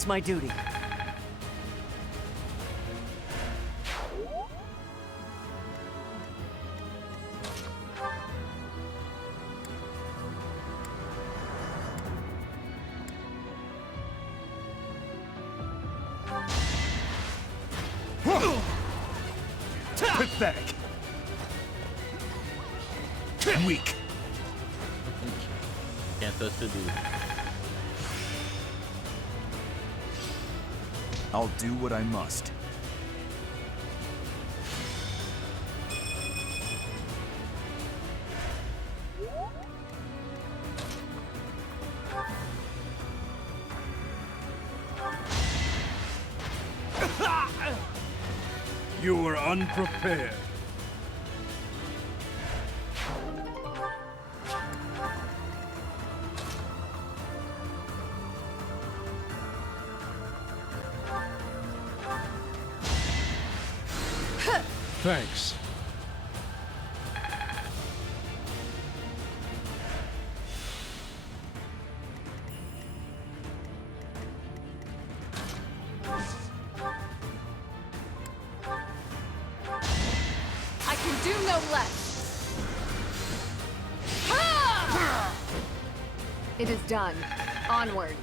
It's my duty. Pathetic. Weak. Can't touch the dude. I'll do what I must. You were unprepared. Thanks. I can do no less. Ha! It is done. Onward.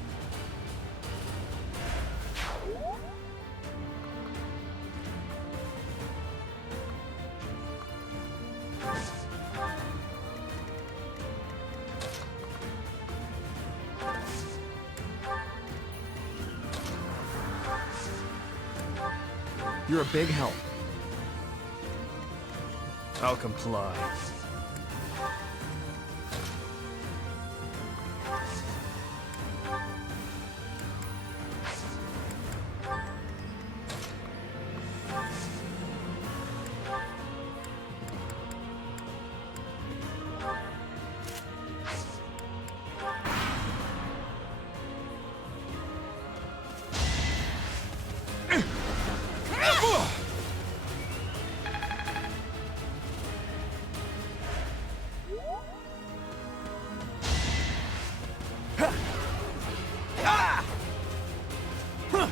You're a big help. I'll comply.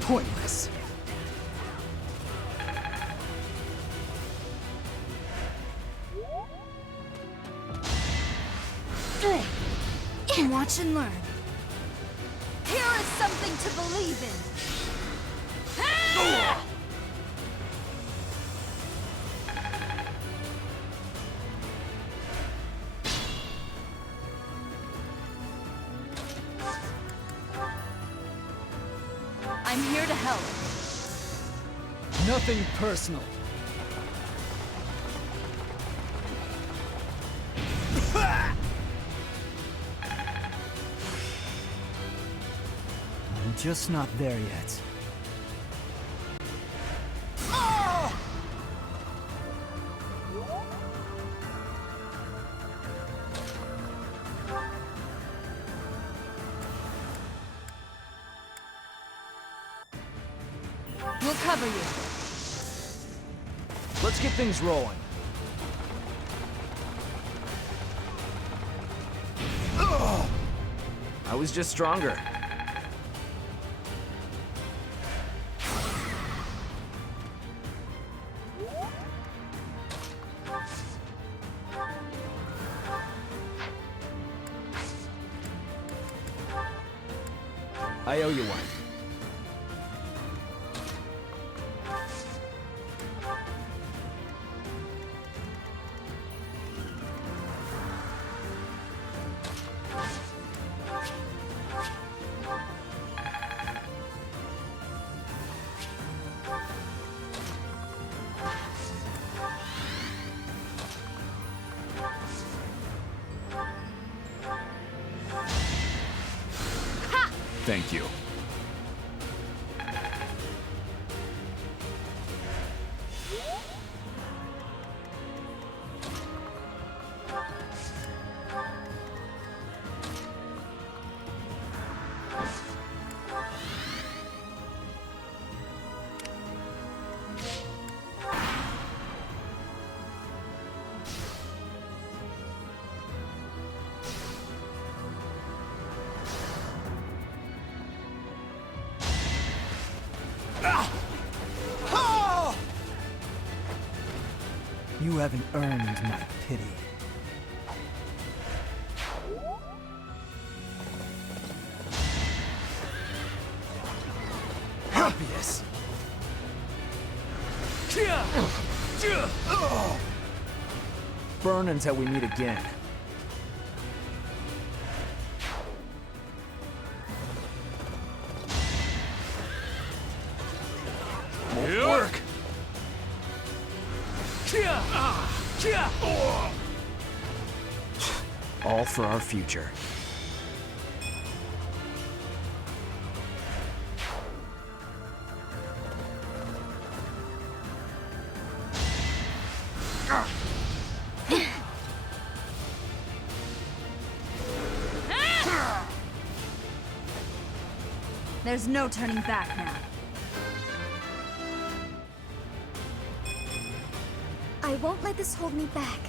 Pointless. Watch and learn. Here is something to believe in. Ha! I'm here to help. Nothing personal. I'm just not there yet. We'll cover you. Let's get things rolling. I was just stronger. I owe you one. Thank you. You haven't earned my pity. Obvious. Burn until we meet again. Won't work. All for our future. There's no turning back now. I won't let this hold me back.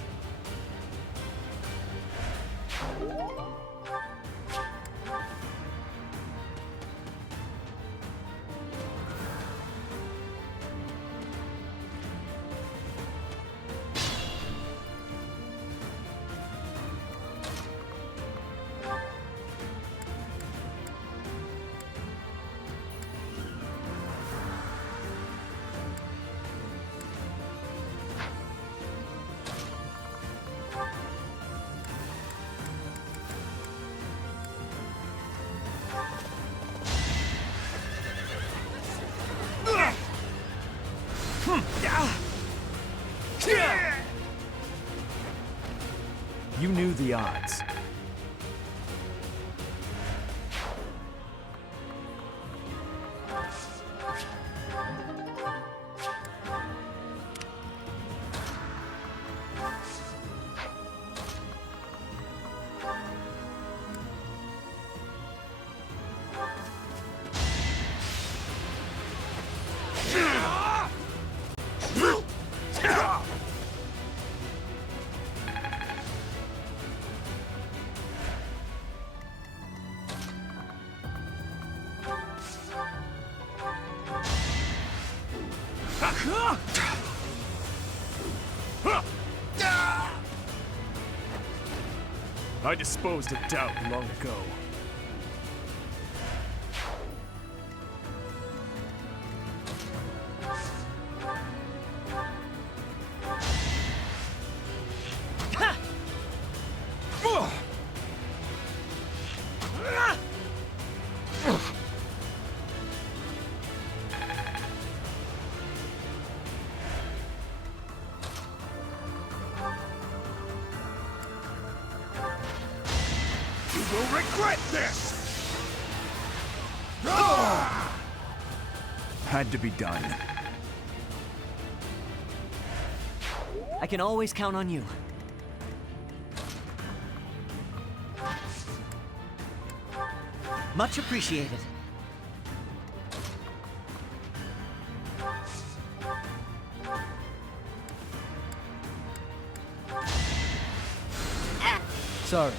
You knew the odds. I disposed of doubt long ago. You will regret this! Had to be done. I can always count on you. Much appreciated. Sorry.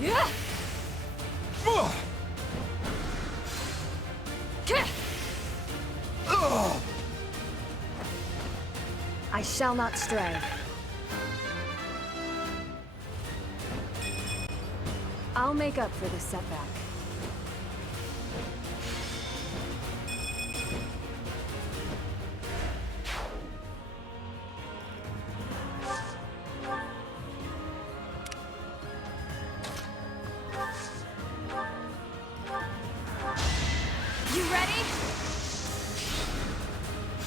Yeah. I shall not stray. I'll make up for this setback. You ready?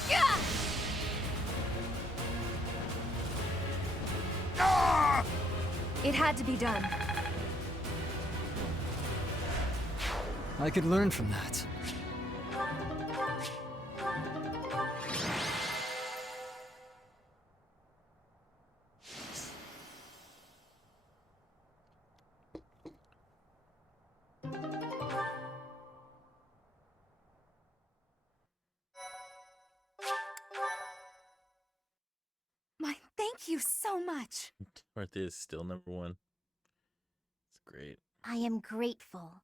Yeah! It had to be done. I could learn from that. My thank Thank you so much. Dorothy is still number one. It's great. I am grateful.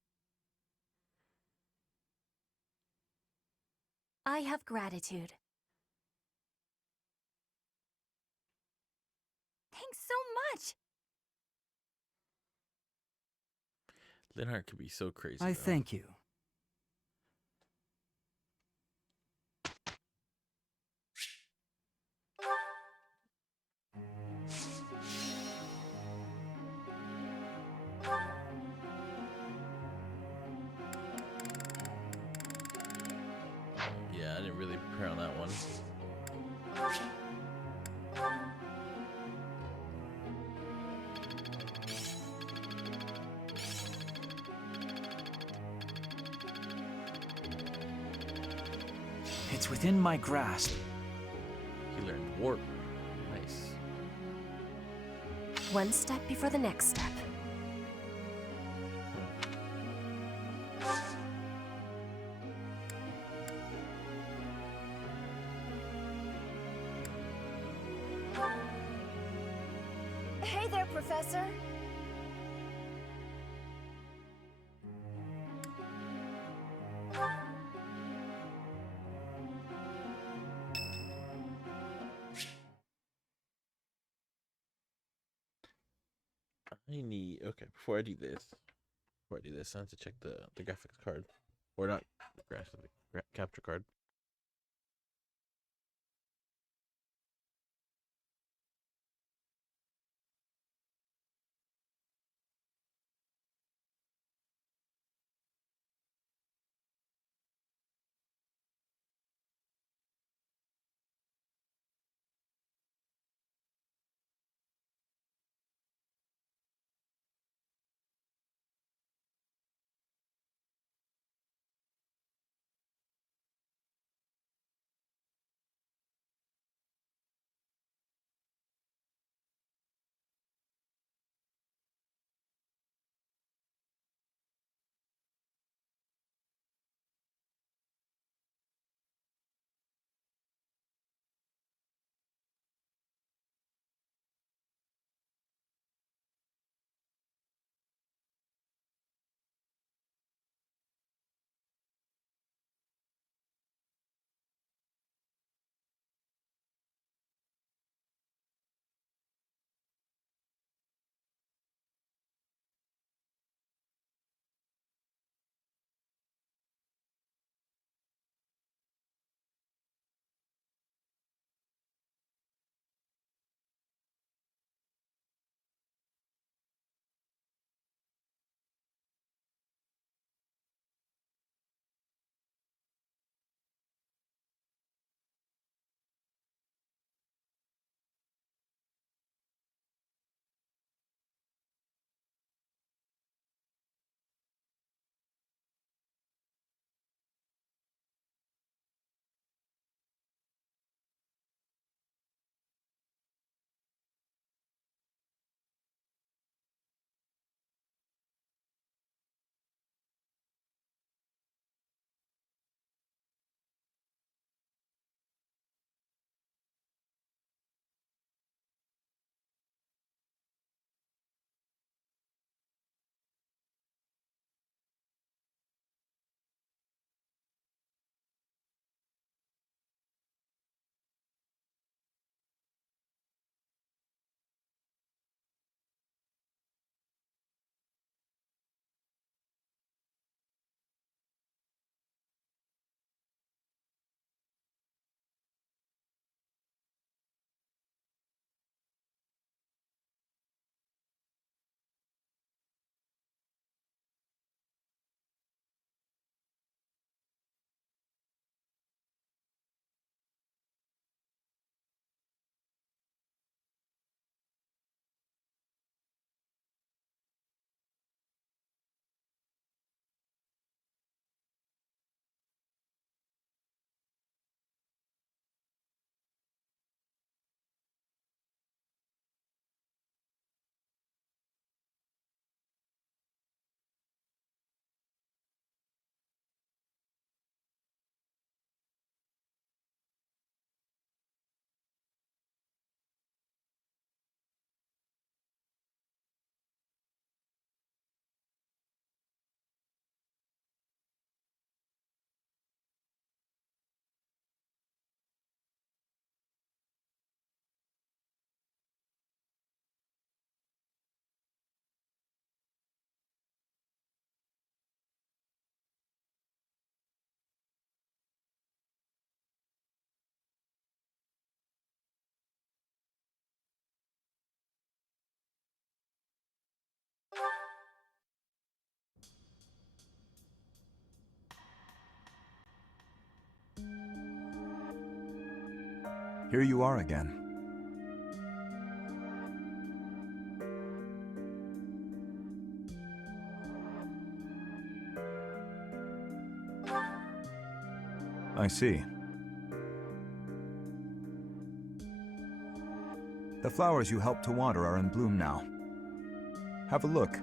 I have gratitude. Thanks so much. Linhardt could be so crazy. I though. thank you. Yeah, I didn't really prepare on that one. It's within my grasp. He learned warp. Nice. One step before the next step. Hey there, Professor. I need before I do this, I have to check the graphics card, or not graphics, capture card. Here you are again. I see. The flowers you helped to water are in bloom now. Have a look.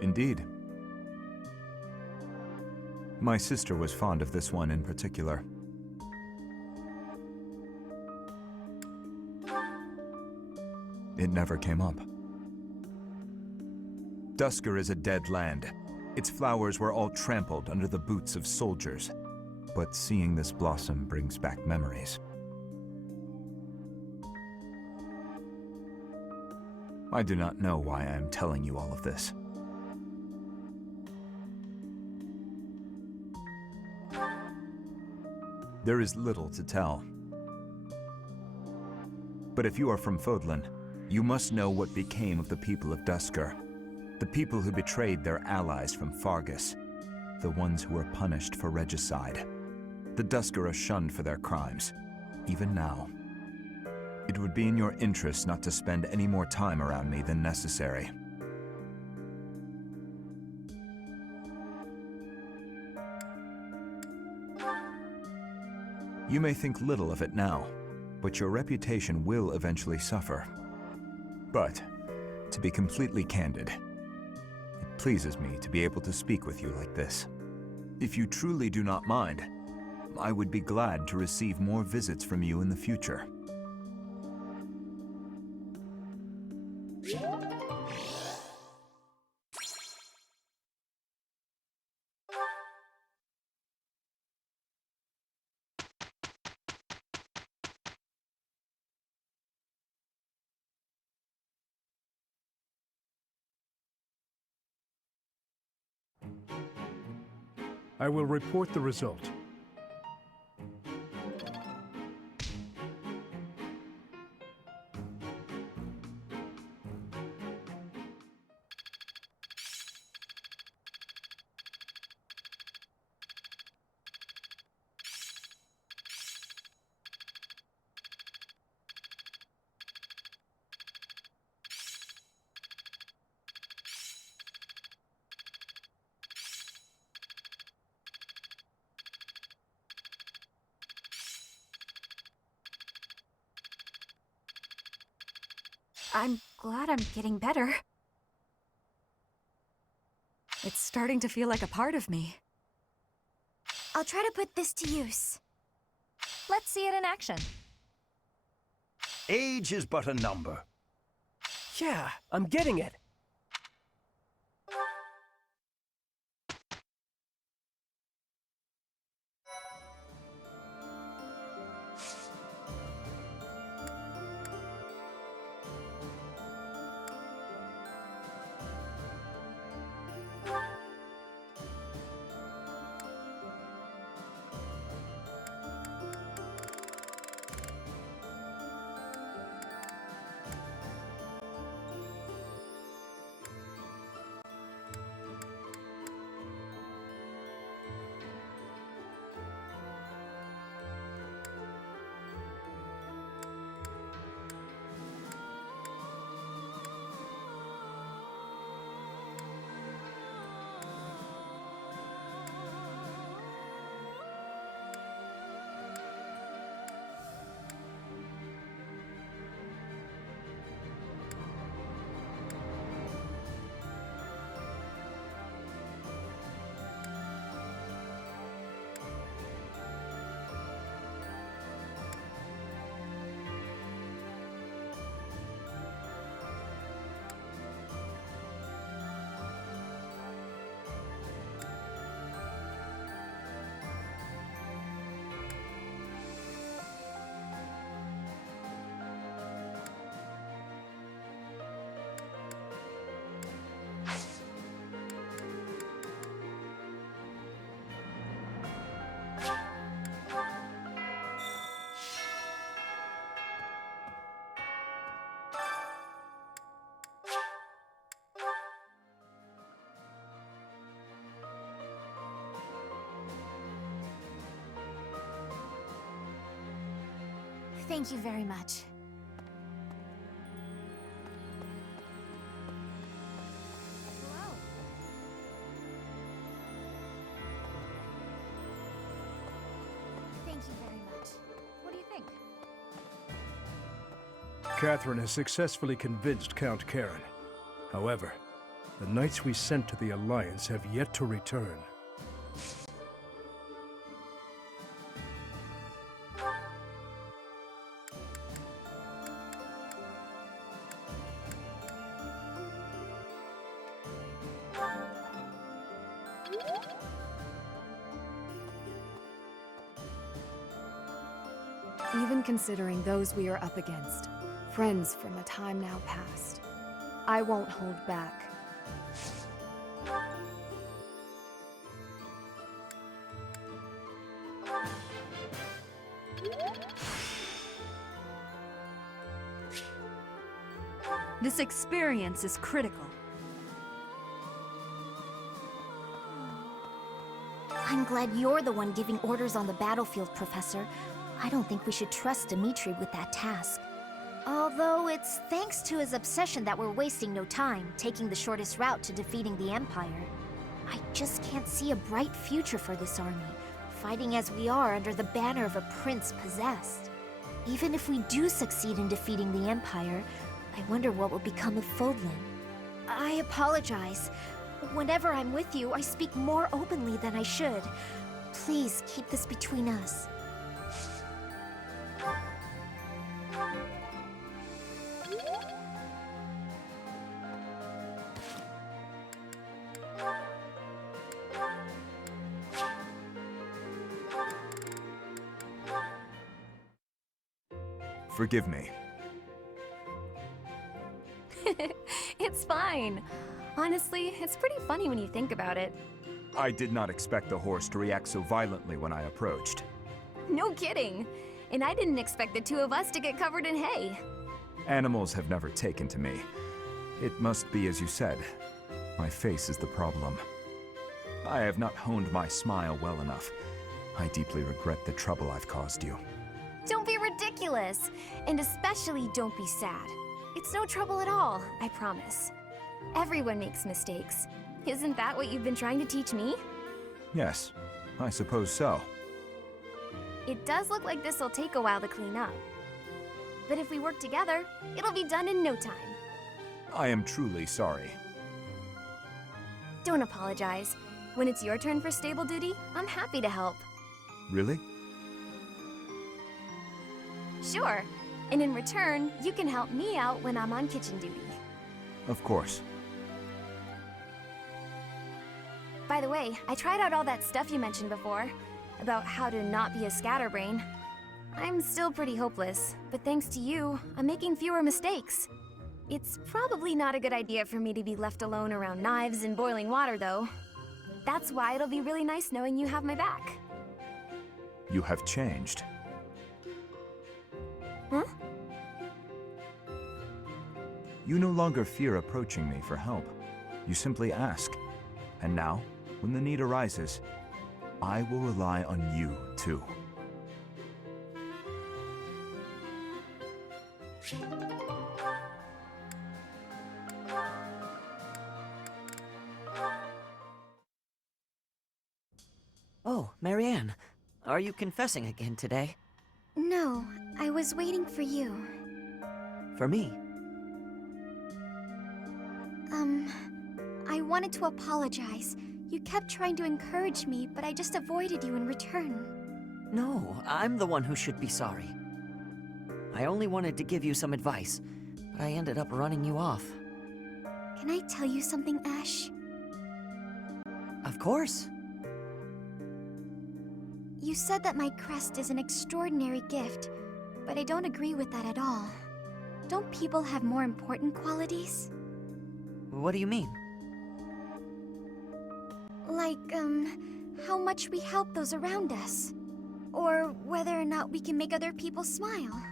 Indeed. My sister was fond of this one in particular. It never came up. Dusker is a dead land. Its flowers were all trampled under the boots of soldiers. But seeing this blossom brings back memories. I do not know why I am telling you all of this. There is little to tell. But if you are from Fodlan, you must know what became of the people of Dusker. The people who betrayed their allies from Fargus. The ones who were punished for regicide. The Dusker are shunned for their crimes, even now. It would be in your interest not to spend any more time around me than necessary. You may think little of it now, but your reputation will eventually suffer. But, to be completely candid, it pleases me to be able to speak with you like this. If you truly do not mind, I would be glad to receive more visits from you in the future. I will report the result. I'm glad I'm getting better. It's starting to feel like a part of me. I'll try to put this to use. Let's see it in action. Age is but a number. Yeah, I'm getting it. Thank you very much. Hello. Thank you very much. What do you think? Catherine has successfully convinced Count Karen. However, the knights we sent to the Alliance have yet to return. Even considering those we are up against, friends from a time now past, I won't hold back. This experience is critical. I'm glad you're the one giving orders on the battlefield, Professor. I don't think we should trust Dimitri with that task. Although it's thanks to his obsession that we're wasting no time, taking the shortest route to defeating the Empire. I just can't see a bright future for this army, fighting as we are under the banner of a prince possessed. Even if we do succeed in defeating the Empire, I wonder what will become of Fodlan. I apologize. Whenever I'm with you, I speak more openly than I should. Please keep this between us. Forgive me. It's fine. Honestly, it's pretty funny when you think about it. I did not expect the horse to react so violently when I approached. No kidding. And I didn't expect the two of us to get covered in hay. Animals have never taken to me. It must be as you said. My face is the problem. I have not honed my smile well enough. I deeply regret the trouble I've caused you. Don't be ridiculous. And especially don't be sad. It's no trouble at all, I promise. Everyone makes mistakes. Isn't that what you've been trying to teach me? Yes, I suppose so. It does look like this'll take a while to clean up. But if we work together, it'll be done in no time. I am truly sorry. Don't apologize. When it's your turn for stable duty, I'm happy to help. Really? Sure. And in return, you can help me out when I'm on kitchen duty. Of course. By the way, I tried out all that stuff you mentioned before, about how to not be a scatterbrain. I'm still pretty hopeless, but thanks to you, I'm making fewer mistakes. It's probably not a good idea for me to be left alone around knives and boiling water, though. That's why it'll be really nice knowing you have my back. You have changed. Huh? You no longer fear approaching me for help. You simply ask. And now, when the need arises, I will rely on you, too. Oh, Marianne, are you confessing again today? No, I was waiting for you. For me? I wanted to apologize. You kept trying to encourage me, but I just avoided you in return. No, I'm the one who should be sorry. I only wanted to give you some advice, but I ended up running you off. Can I tell you something, Ash? Of course. You said that my crest is an extraordinary gift, but I don't agree with that at all. Don't people have more important qualities? What do you mean? Like, how much we help those around us. Or whether or not we can make other people smile.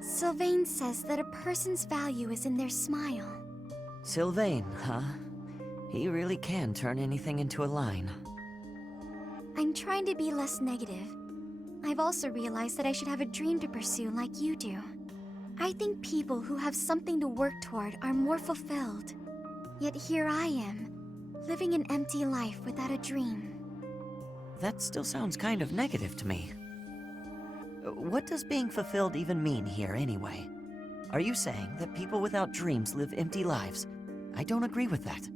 Sylvain says that a person's value is in their smile. Sylvain, huh? He really can turn anything into a line. I'm trying to be less negative, I've also realized that I should have a dream to pursue like you do. I think people who have something to work toward are more fulfilled. Yet here I am, living an empty life without a dream. That still sounds kind of negative to me. What does being fulfilled even mean here, anyway? Are you saying that people without dreams live empty lives? I don't agree with that.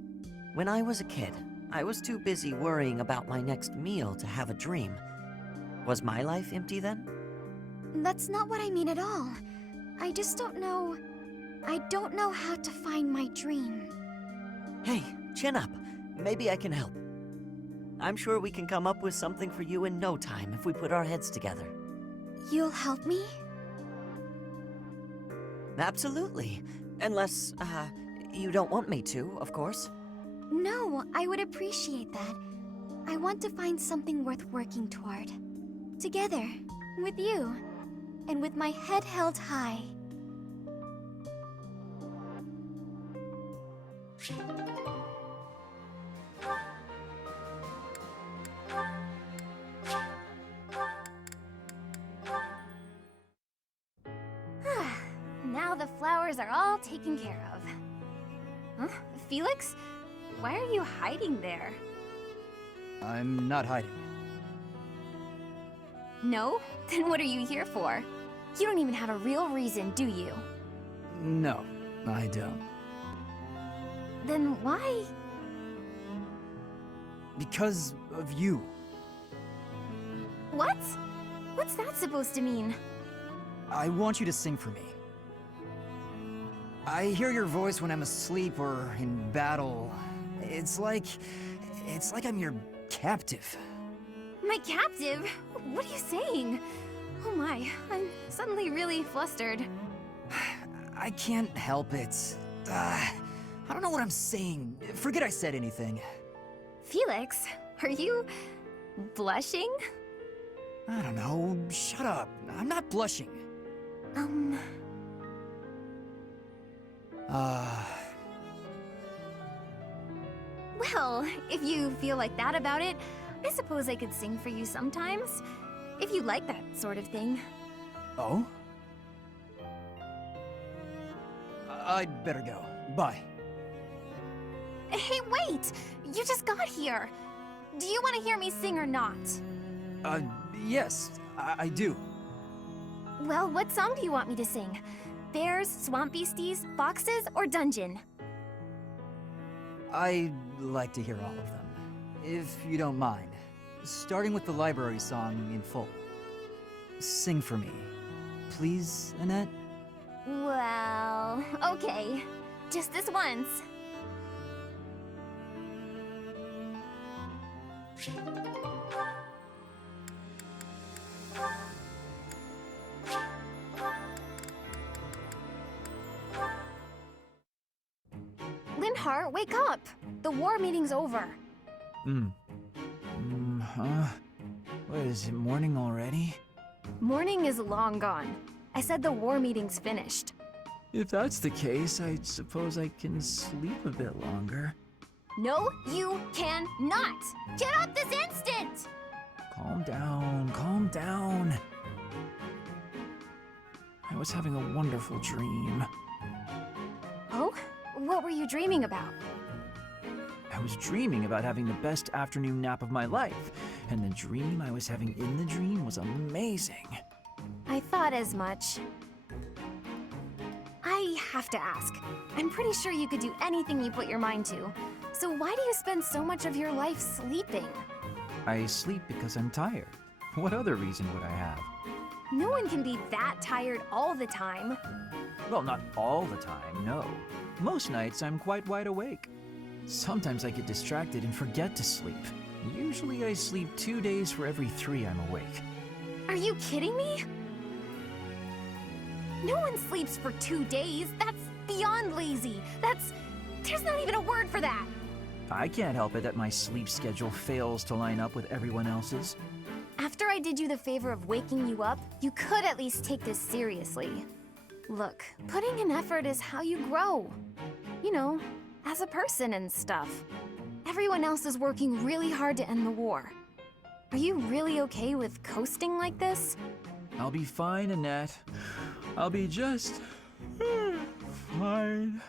When I was a kid, I was too busy worrying about my next meal to have a dream. Was my life empty then? That's not what I mean at all. I just don't know... I don't know how to find my dream. Hey, chin up. Maybe I can help. I'm sure we can come up with something for you in no time if we put our heads together. You'll help me? Absolutely. Unless, you don't want me to, of course. No, I would appreciate that. I want to find something worth working toward. Together, with you, and with my head held high. Now the flowers are all taken care of. Huh? Felix? Why are you hiding there? I'm not hiding. No? Then what are you here for? You don't even have a real reason, do you? No, I don't. Then why? Because of you. What? What's that supposed to mean? I want you to sing for me. I hear your voice when I'm asleep or in battle. It's like I'm your captive. My captive? What are you saying? Oh my, I'm suddenly really flustered. I can't help it. I don't know what I'm saying. Forget I said anything. Felix, are you blushing? I don't know. Shut up. I'm not blushing. Well, if you feel like that about it, I suppose I could sing for you sometimes. If you like that sort of thing. Oh? I'd better go. Bye. Hey, wait! You just got here. Do you want to hear me sing or not? Yes, I do. Well, what song do you want me to sing? Bears, swamp beasties, foxes, or dungeon? I'd like to hear all of them, if you don't mind. Starting with the library song in full. Sing for me, please, Annette? Well, okay. Just this once. Linhart, wake up! The war meeting's over. What is it, morning already? Morning is long gone. I said the war meeting's finished. If that's the case, I suppose I can sleep a bit longer. No, you cannot! Get up this instant! Calm down, calm down. I was having a wonderful dream. Oh? What were you dreaming about? I was dreaming about having the best afternoon nap of my life, and the dream I was having in the dream was amazing. I thought as much. I have to ask. I'm pretty sure you could do anything you put your mind to. So why do you spend so much of your life sleeping? I sleep because I'm tired. What other reason would I have? No one can be that tired all the time. Well, not all the time, no. Most nights I'm quite wide awake. Sometimes I get distracted and forget to sleep. Usually I sleep 2 days for every 3 I'm awake. Are you kidding me? No one sleeps for 2 days. That's beyond lazy. There's not even a word for that. I can't help it that my sleep schedule fails to line up with everyone else's. After I did you the favor of waking you up, you could at least take this seriously. Look, putting in effort is how you grow. You know, as a person and stuff. Everyone else is working really hard to end the war. Are you really okay with coasting like this? I'll be fine, Annette. I'll be just fine.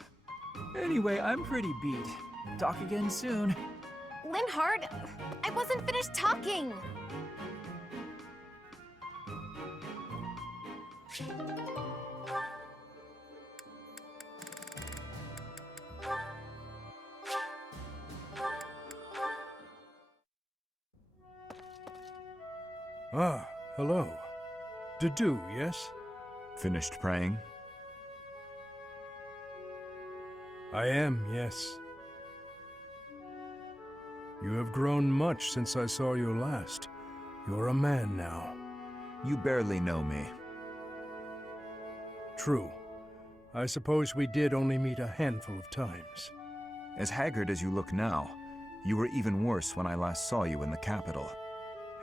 Anyway, I'm pretty beat. Talk again soon. Linhard, I wasn't finished talking! Ah, hello. Dedu, yes? Finished praying? I am, yes. You have grown much since I saw you last. You're a man now. You barely know me. True. I suppose we did only meet a handful of times. As haggard as you look now, you were even worse when I last saw you in the capital.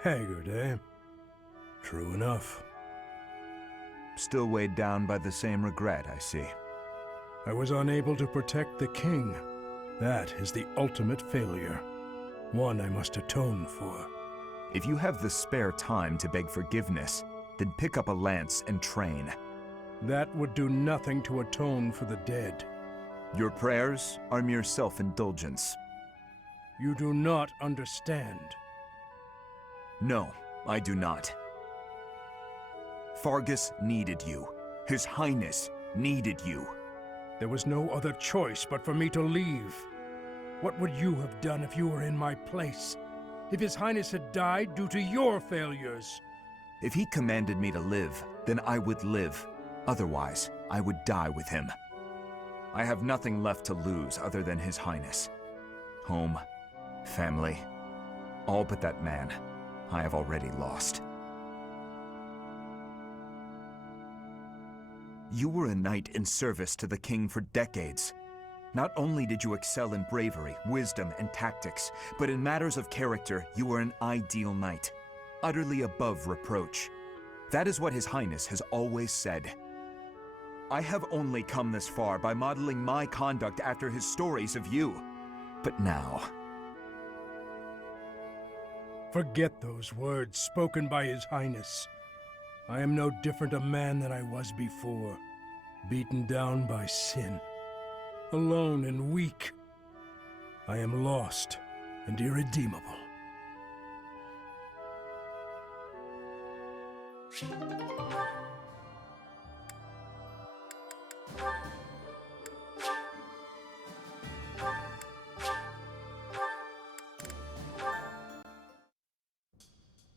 Haggard, eh? True enough. Still weighed down by the same regret, I see. I was unable to protect the king. That is the ultimate failure. One I must atone for. If you have the spare time to beg forgiveness, then pick up a lance and train. That would do nothing to atone for the dead. Your prayers are mere self-indulgence. You do not understand. No, I do not. Fargus needed you. His Highness needed you. There was no other choice but for me to leave. What would you have done if you were in my place? If His Highness had died due to your failures? If he commanded me to live, then I would live. Otherwise, I would die with him. I have nothing left to lose other than His Highness. Home, family, all but that man I have already lost. You were a knight in service to the king for decades. Not only did you excel in bravery, wisdom, and tactics, but in matters of character, you were an ideal knight, utterly above reproach. That is what His Highness has always said. I have only come this far by modeling my conduct after his stories of you. But now... Forget those words spoken by His Highness. I am no different a man than I was before, beaten down by sin, alone and weak. I am lost and irredeemable.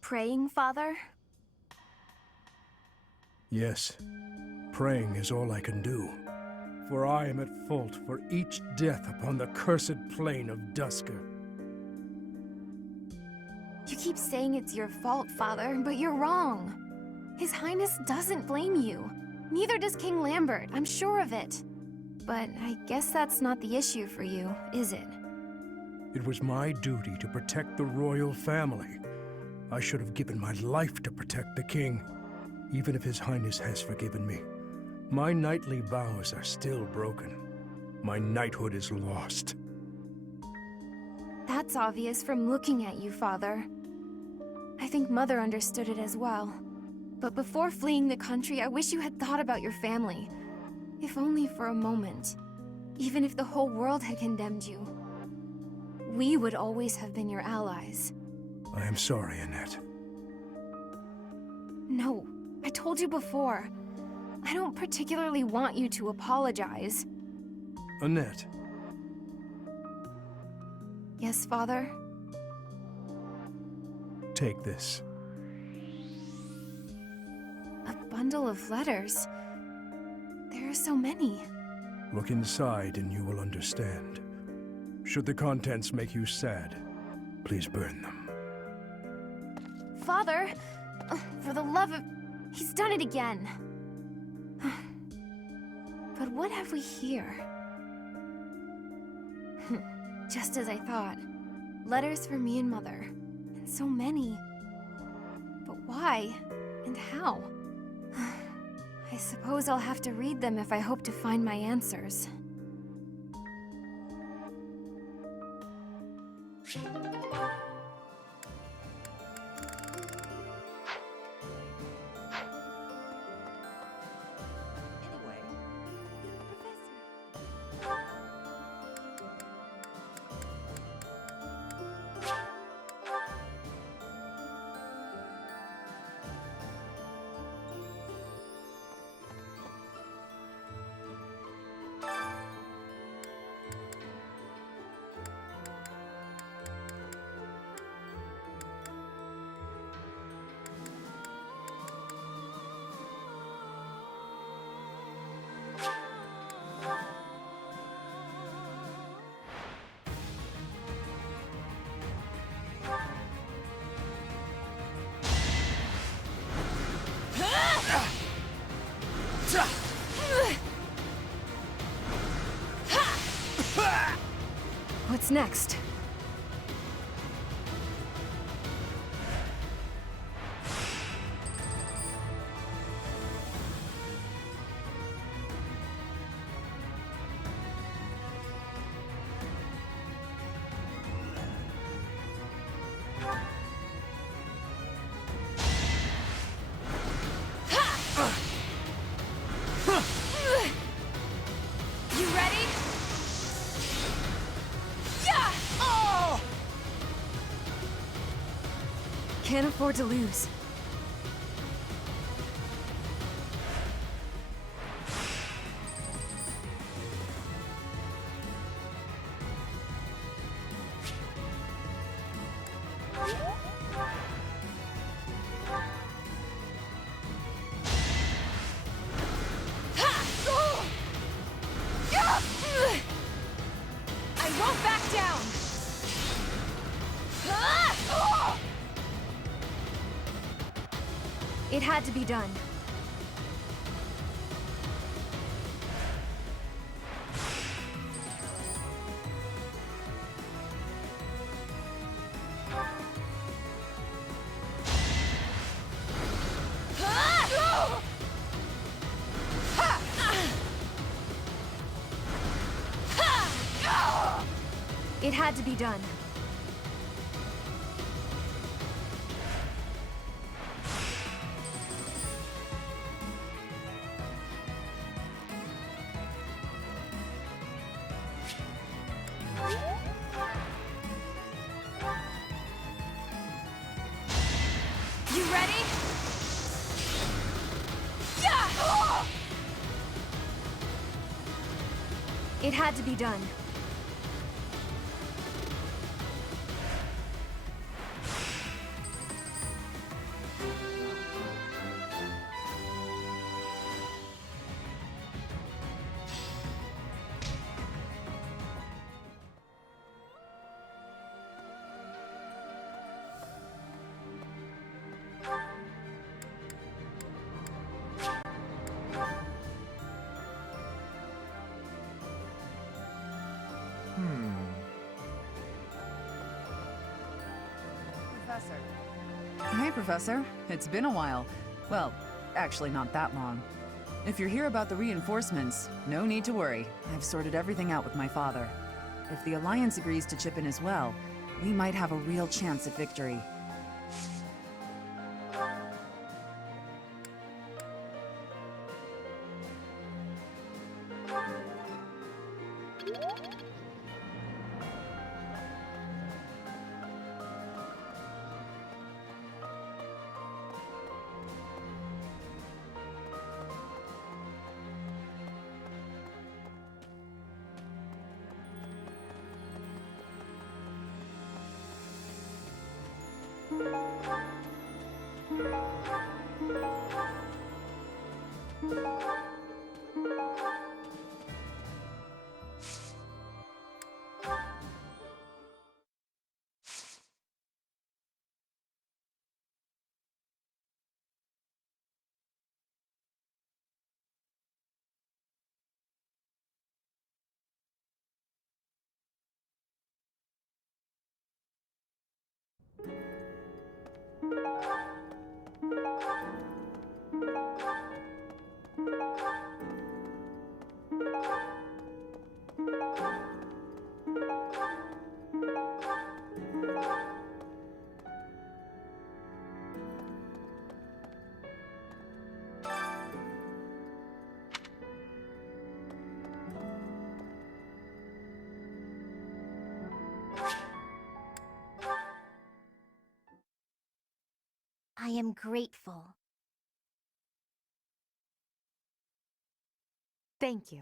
Praying, Father? Yes, praying is all I can do. For I am at fault for each death upon the cursed plain of Duscur. You keep saying it's your fault, Father, but you're wrong. His Highness doesn't blame you. Neither does King Lambert, I'm sure of it. But I guess that's not the issue for you, is it? It was my duty to protect the royal family. I should have given my life to protect the king, even if His Highness has forgiven me. My knightly vows are still broken. My knighthood is lost. That's obvious from looking at you, Father. I think Mother understood it as well. But before fleeing the country, I wish you had thought about your family. If only for a moment. Even if the whole world had condemned you. We would always have been your allies. I am sorry, Annette. No, I told you before. I don't particularly want you to apologize. Annette. Yes, Father? Take this. A bundle of letters. There are so many. Look inside and you will understand. Should the contents make you sad, please burn them. Father! For the love of... He's done it again! But what have we here? Just as I thought. Letters for me and Mother. And so many. But why? And how? I suppose I'll have to read them if I hope to find my answers. What's next? You ready? Yeah! Oh! Can't afford to lose. I won't back down! It had to be done. It had to be done. You ready? Yeah! It had to be done. Professor. Hey, Professor. It's been a while. Well, actually not that long. If you're here about the reinforcements, no need to worry. I've sorted everything out with my father. If the Alliance agrees to chip in as well, we might have a real chance at victory. I am grateful. Thank you.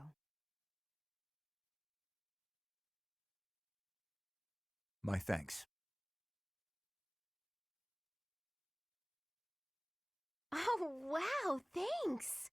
My thanks. Oh, wow, thanks!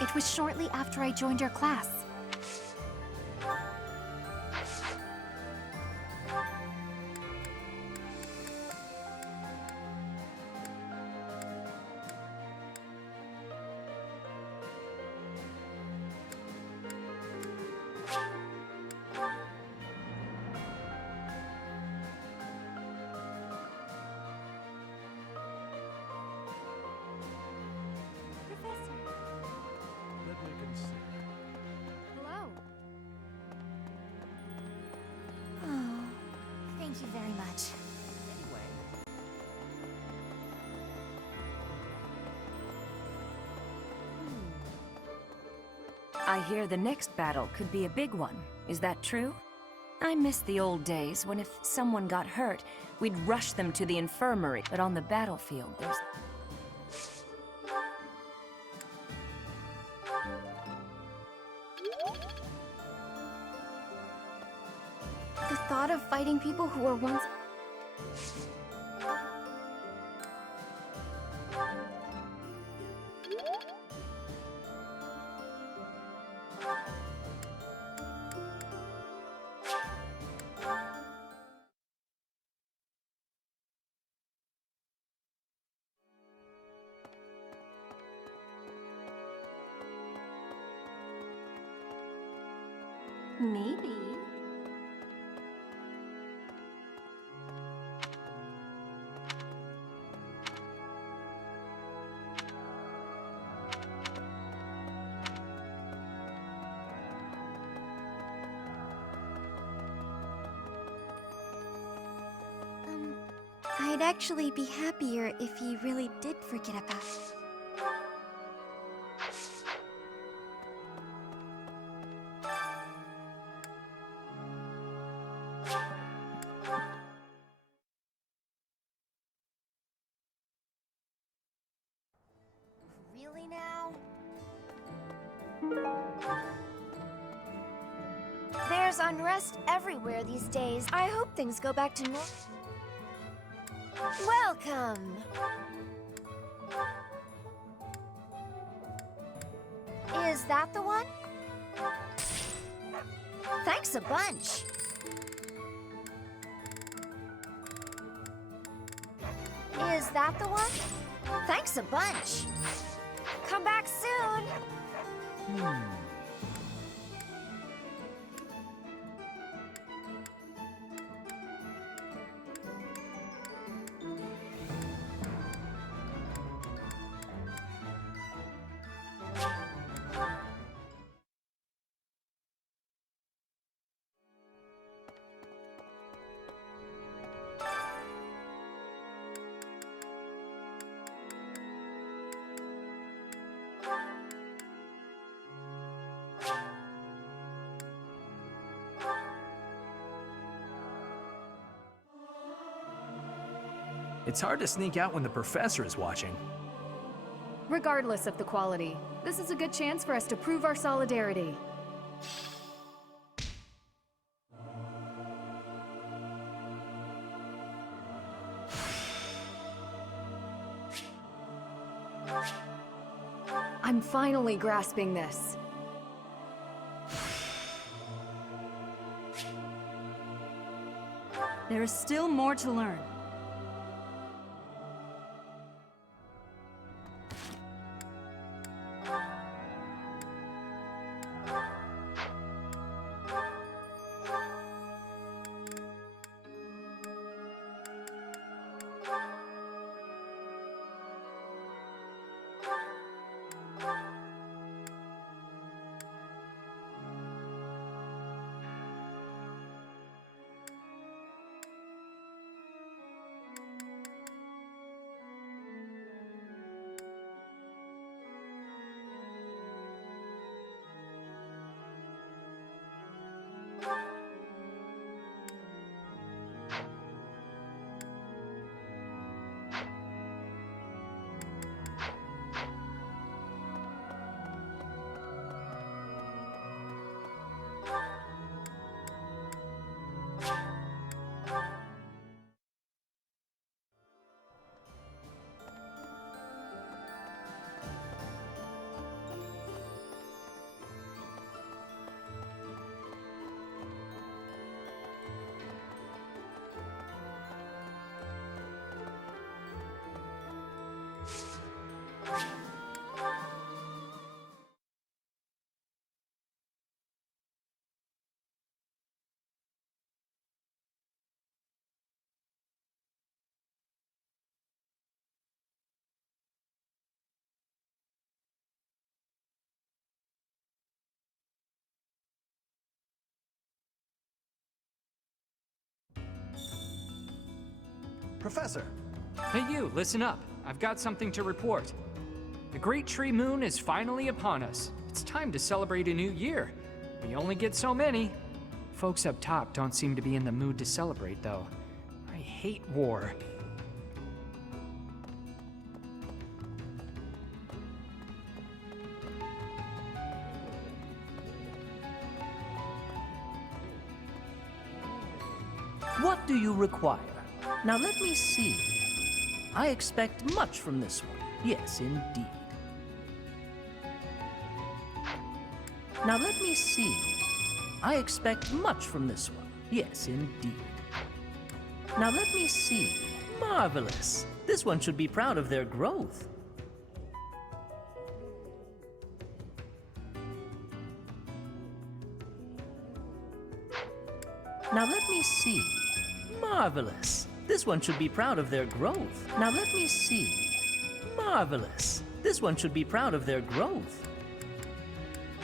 It was shortly after I joined your class. Let me consider. Hello. Oh, thank you very much. I hear the next battle could be a big one. Is that true? I miss the old days when if someone got hurt, we'd rush them to the infirmary. But on the battlefield, there's... The thought of fighting people who were once... Maybe. I'd actually be happier if he really did forget about it. Really now? There's unrest everywhere these days. I hope things go back to normal. Welcome! Is that the one? Thanks a bunch. Is that the one? Thanks a bunch. Come back soon. It's hard to sneak out when the professor is watching. Regardless of the quality, this is a good chance for us to prove our solidarity. I'm finally grasping this. There is still more to learn. Professor! Hey you, listen up. I've got something to report. The Great Tree Moon is finally upon us. It's time to celebrate a new year. We only get so many. Folks up top don't seem to be in the mood to celebrate, though. I hate war. What do you require? Now let me see. I expect much from this one. Yes, indeed. Now let me see. I expect much from this one. Yes, indeed. Now let me see. Marvelous. This one should be proud of their growth. Now let me see. Marvelous. This one should be proud of their growth. Now let me see. Marvelous. This one should be proud of their growth.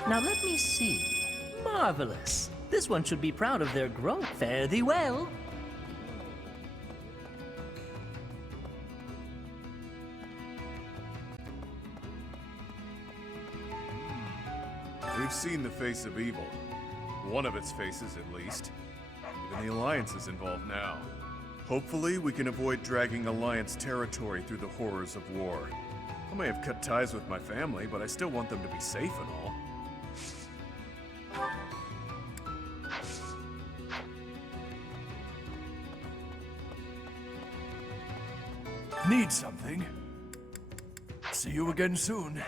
Now let me see. Marvelous. This one should be proud of their growth. Fare thee well. We've seen the face of evil. One of its faces, at least. Even the Alliance is involved now. Hopefully, we can avoid dragging Alliance territory through the horrors of war. I may have cut ties with my family, but I still want them to be safe and all. Need something? See you again soon.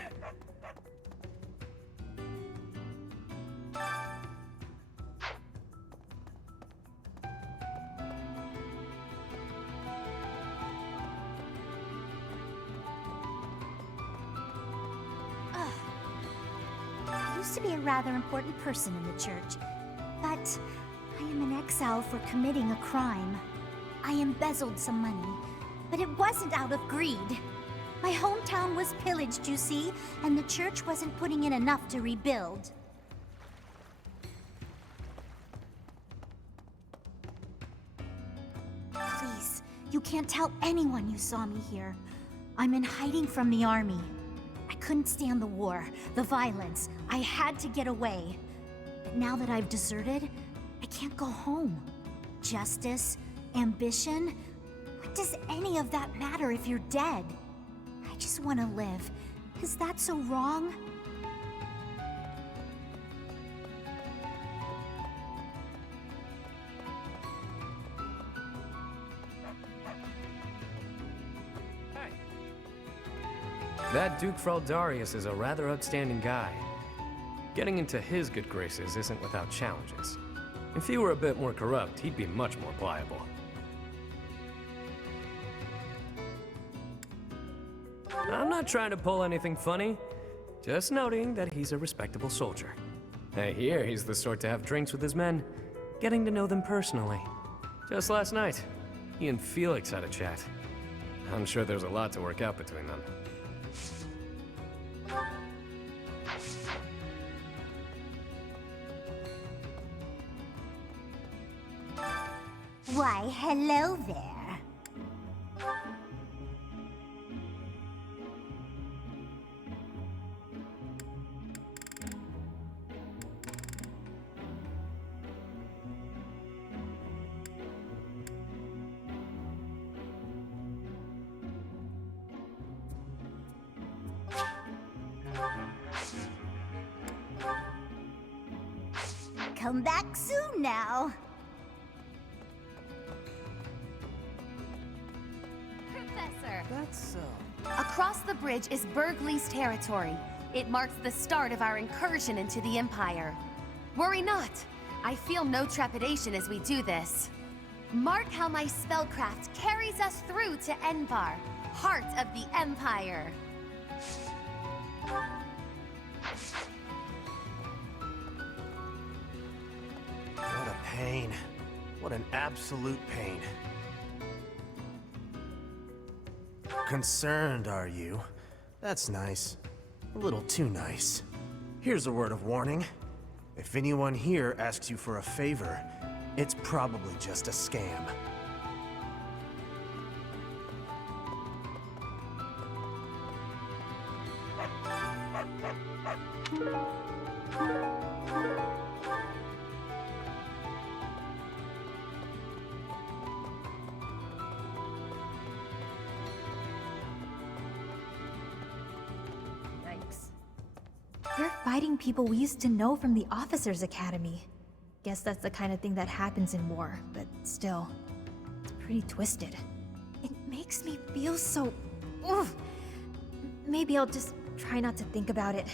I used to be a rather important person in the church, but I am in exile for committing a crime. I embezzled some money, but it wasn't out of greed. My hometown was pillaged, you see, and the church wasn't putting in enough to rebuild. Please, you can't tell anyone you saw me here. I'm in hiding from the army. I couldn't stand the war, the violence. I had to get away. But now that I've deserted, I can't go home. Justice, ambition, what does any of that matter if you're dead? I just want to live. Is that so wrong? That Duke Fraldarius is a rather outstanding guy. Getting into his good graces isn't without challenges. If he were a bit more corrupt, he'd be much more pliable. I'm not trying to pull anything funny, just noting that he's a respectable soldier. I hear he's the sort to have drinks with his men, getting to know them personally. Just last night, he and Felix had a chat. I'm sure there's a lot to work out between them. Why, hello there. Come back soon now. Professor! That's Across the bridge is Bergley's territory. It marks the start of our incursion into the Empire. Worry not. I feel no trepidation as we do this. Mark how my spellcraft carries us through to Envar, heart of the Empire. What a pain. What an absolute pain. Concerned, are you? That's nice. A little too nice. Here's a word of warning. If anyone here asks you for a favor, it's probably just a scam. You're fighting people we used to know from the Officers' Academy. Guess that's the kind of thing that happens in war, but still, it's pretty twisted. It makes me feel so... Ugh. Maybe I'll just try not to think about it.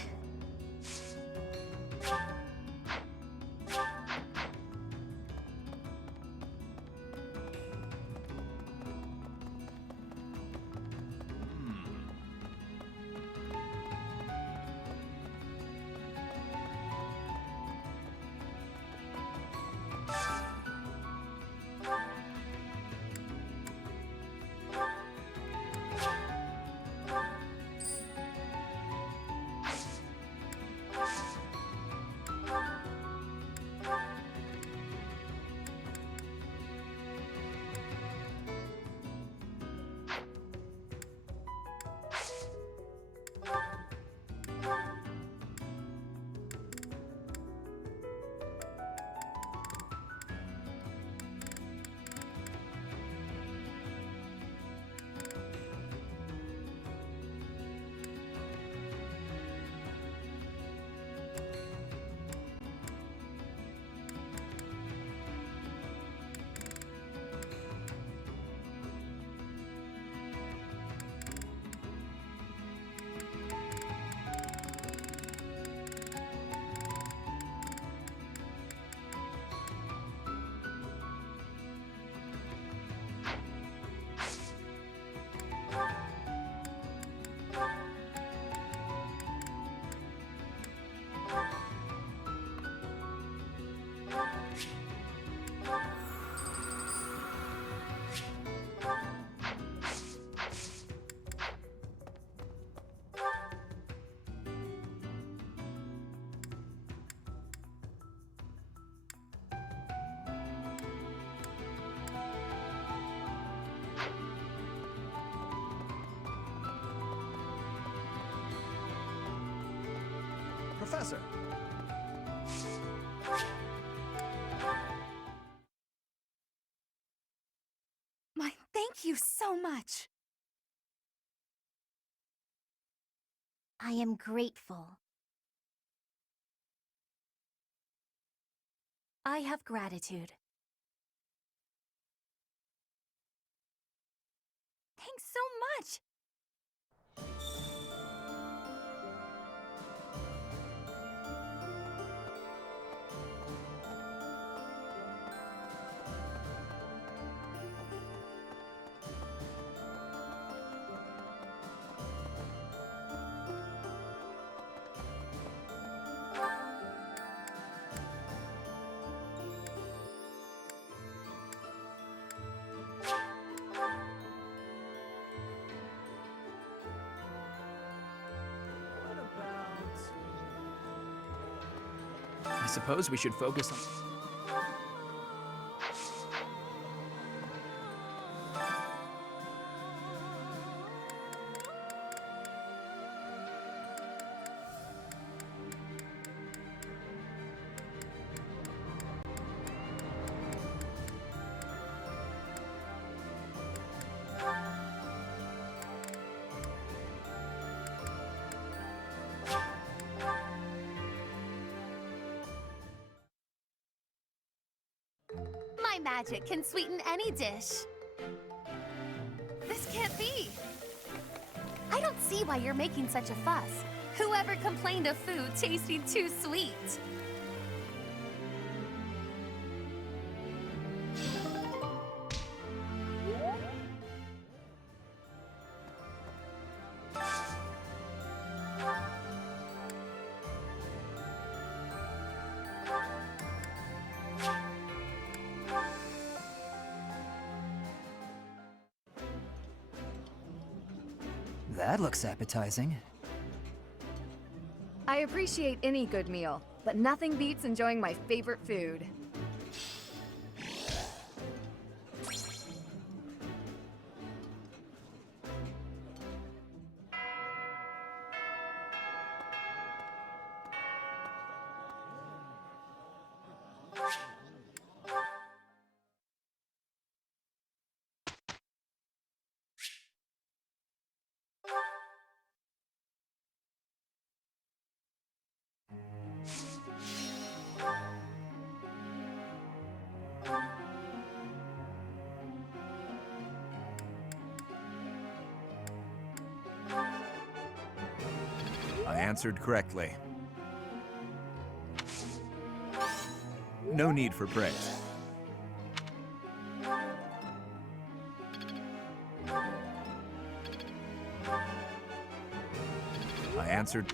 Professor! My thank you so much. I am grateful. I have gratitude. Thanks so much. I suppose we should focus on... My magic can sweeten any dish. This can't be. I don't see why you're making such a fuss. Whoever complained of food tasting too sweet? That looks appetizing. I appreciate any good meal, but nothing beats enjoying my favorite food. I answered correctly. No need for praise. I answered.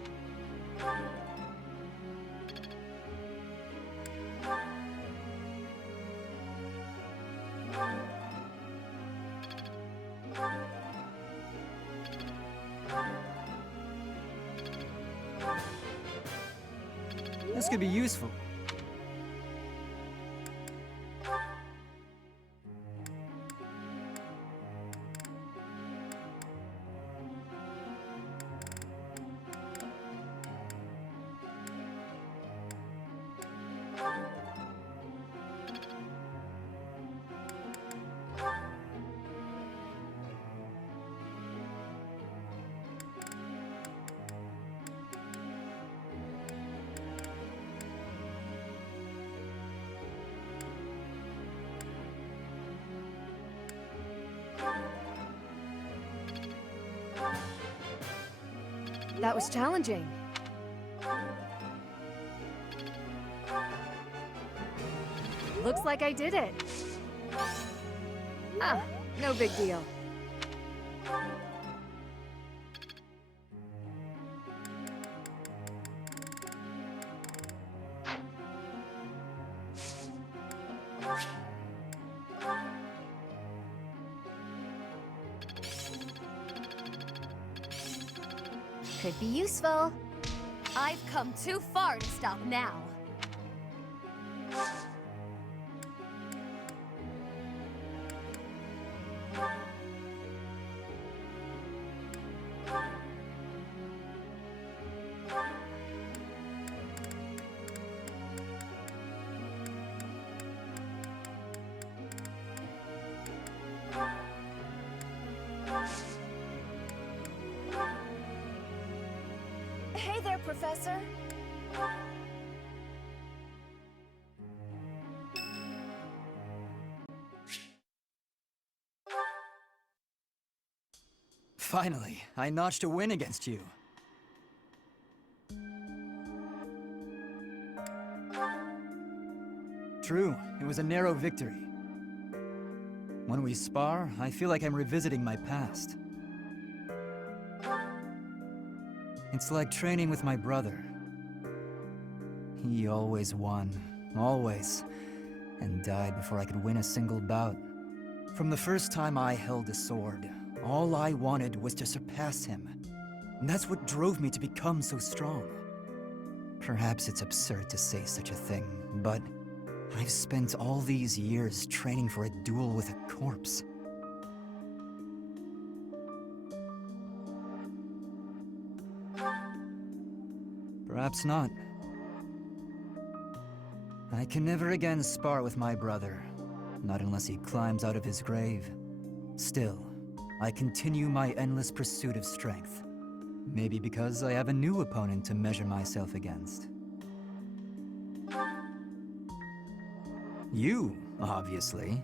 This could be useful. That was challenging. Looks like I did it. Ah, no big deal. Could be useful. I've come too far to stop now. Hey there, Professor. Finally, I notched a win against you. True, it was a narrow victory. When we spar, I feel like I'm revisiting my past. It's like training with my brother. He always won, always, and died before I could win a single bout. From the first time I held a sword, all I wanted was to surpass him. And that's what drove me to become so strong. Perhaps it's absurd to say such a thing, but I've spent all these years training for a duel with a corpse. Perhaps not. I can never again spar with my brother, not unless he climbs out of his grave. Still, I continue my endless pursuit of strength. Maybe because I have a new opponent to measure myself against. You, obviously.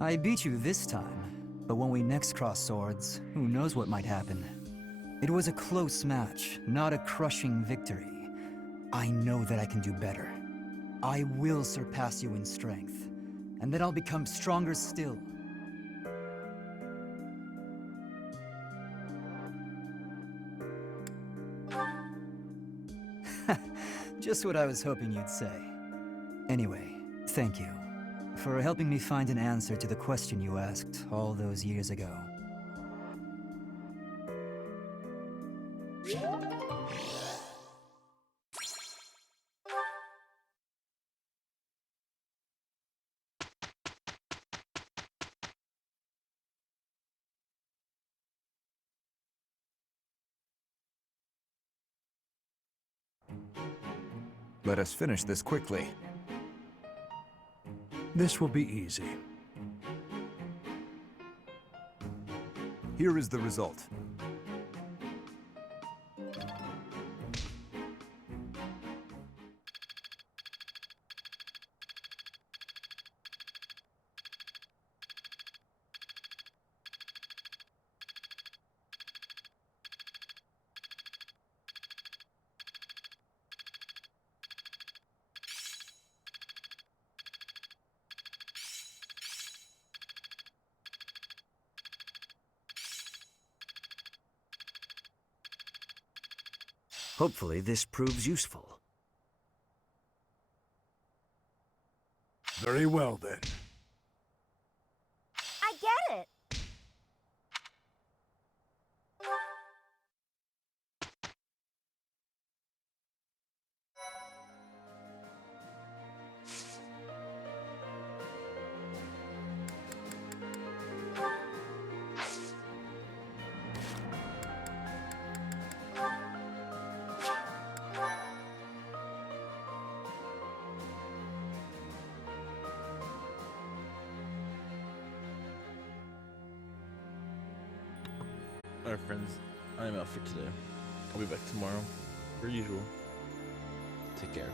I beat you this time, but when we next cross swords, who knows what might happen. It was a close match, not a crushing victory. I know that I can do better. I will surpass you in strength, and then I'll become stronger still. Just what I was hoping you'd say. Anyway, thank you for helping me find an answer to the question you asked all those years ago. Let us finish this quickly. This will be easy. Here is the result. Hopefully this proves useful. Very well, then. I get it! Alright friends, I'm out for today. I'll be back tomorrow, per usual. Take care.